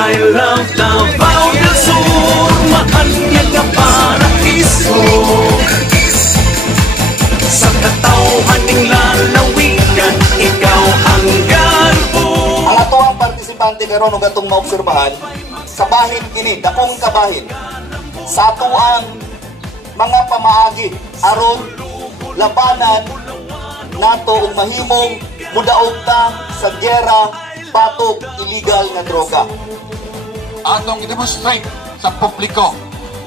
I love Davao del Sur, mahal niya ka paraiso. Sa katauhan ng lalawigan, ikaw ang garbo. Ang ato ang partisipante karon ug atong maobserbahan sa bahin kini, dakong kabahin. Sa ato ang mga pamaagi aron labanan nato ug mahimong mudaog ta sa giyera batok illegal nga droga. Atong i-demonstrate sa publiko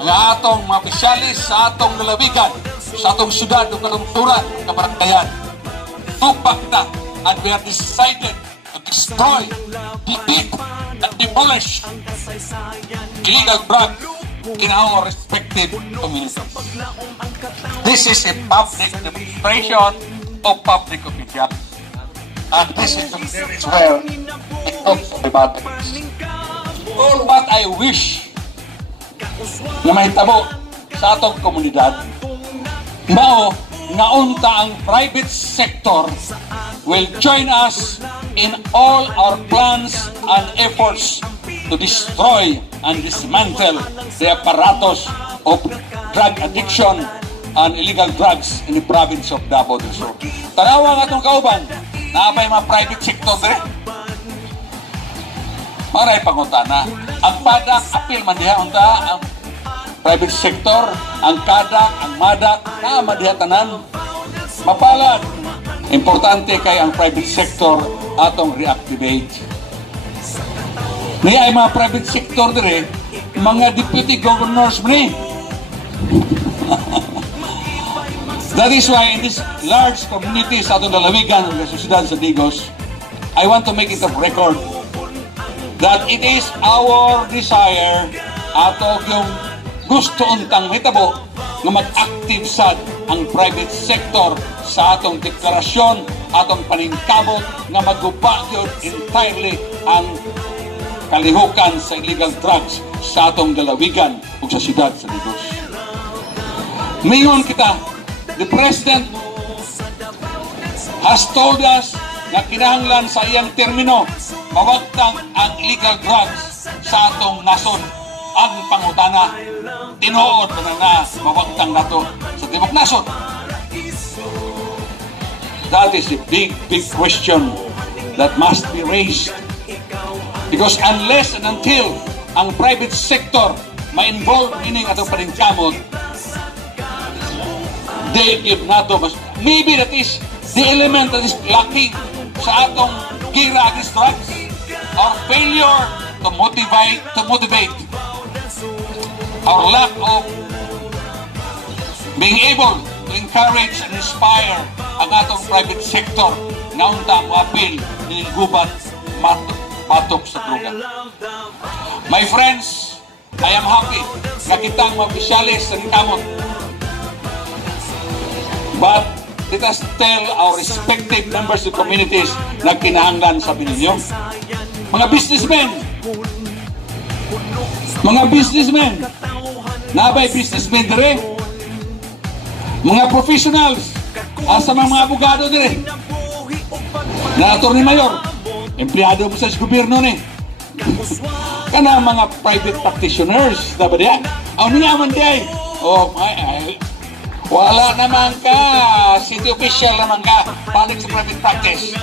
nga atong mga opisyalis sa atong lalawigan, sa atong syudad o kalungturan, kabaranggayan. Tupak na, and we have decided to destroy, defeat, and demolish illegal drugs in our respective communities. This is a public demonstration of public opinion. And this is where it comes to the matters. All what I wish na may tabo sa atong komunidad, mao nga unta ang private sector will join us in all our plans and efforts to destroy and dismantle the apparatus of drug addiction and illegal drugs in the province of Davao del Sur. Tanawa nga itong kauban, naabay mga private sector dire. Maray pangutana. Ang padak, apil man diha unta, ang private sector, ang kadak, ang madak, man diha tanan. Mapalad. Importante kay ang private sector atong reactivate. Niya ay mga private sector dire, mga deputy governors ni. That is why in this large community sa atong lalawigan ng Susudan sa Digos, I want to make it a record that it is our desire ato yung gusto untang hitabo na mag-active sad ang private sector sa atong deklarasyon, atong paningkamot na maguba yun entirely ang kalihukan sa illegal drugs sa atong lalawigan o sa siyudad sa Digos. Mingon kita, the President has told us na kinahanglan sa iyang termino mawagtang ang illegal drugs sa atong nason. Ang pangutana, tinuod na mawagtang nato sa tibok nason. That is a big question that must be raised. Because unless and until ang private sector ma-involve ining atong paningkamot, they give nato, maybe that is the element that is lacking sa atong gira against drugs, our failure to motivate, our lack of being able to encourage and inspire ang atong private sector na unta mo apil ng gubat matok sa droga. My friends, I am happy na kitang mabisyalis sa kamot. But let us tell our respective members of communities na kinahanglan sa ninyo. Mga businessmen, nabay businessmen dire, mga professionals, asa mga abogado dire, na attorney mayor, empleyado mo sa gobyerno ni, kana mga private practitioners, na ba diyan? Ang niyaman diyan, wala naman ka, city official naman ka, balik sa private practice.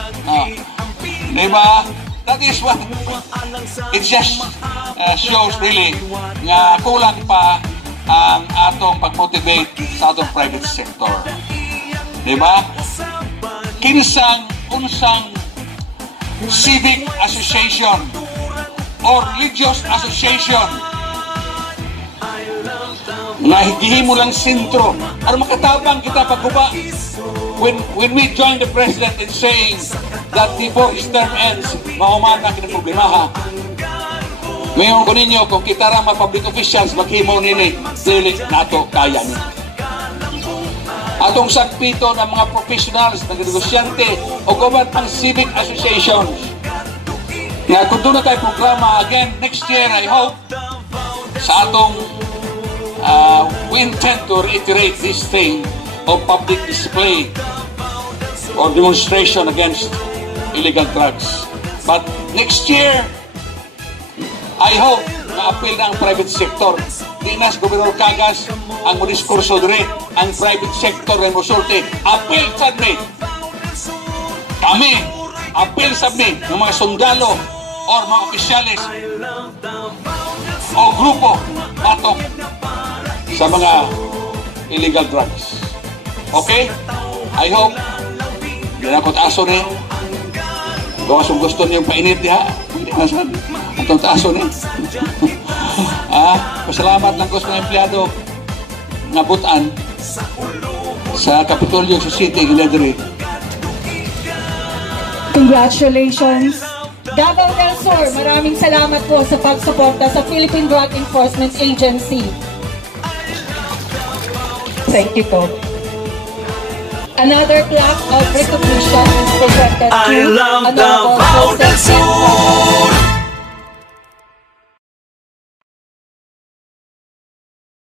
Diba? That is what it just shows really nga kulang pa ang atong pag-motivate sa atong private sector. Diba? Unsang civic association or religious association nga higihimo lang sentro aron makatabang kita pagkuba when we join the president in saying that before his term ends maumana kini problema. Mayon ko ninyo kung kita ra mga public officials maghimo nini dili nato kaya ni atong sakpito ng mga professionals ng negosyante o gubat ang civic associations nga kung doon na tayo programa again next year I hope sa atong we intend to reiterate this thing of public display or demonstration against illegal drugs. But next year, I hope na appeal na ang private sector. Di na sa Gobernador Cagas ang diskurso dire, ang private sector ay musulti. Appeal sa mi. Kami, appeal sa mi ng mga sundalo o mga opisyalis o grupo patok sa mga illegal drugs. Okay? I hope dinakot aso ni kung gusto niyong painit diha, hindi nasan atong aso ni. Pasalamat lang ko sa mga empleyado nga butan sa Kapitolyo sa City Ginadri. Congratulations! Davao del Sur, maraming salamat po sa pagsuporta sa Philippine Drug Enforcement Agency. Thank you po. Another plaque of recognition is presented to I love Honorable Davao del Joseph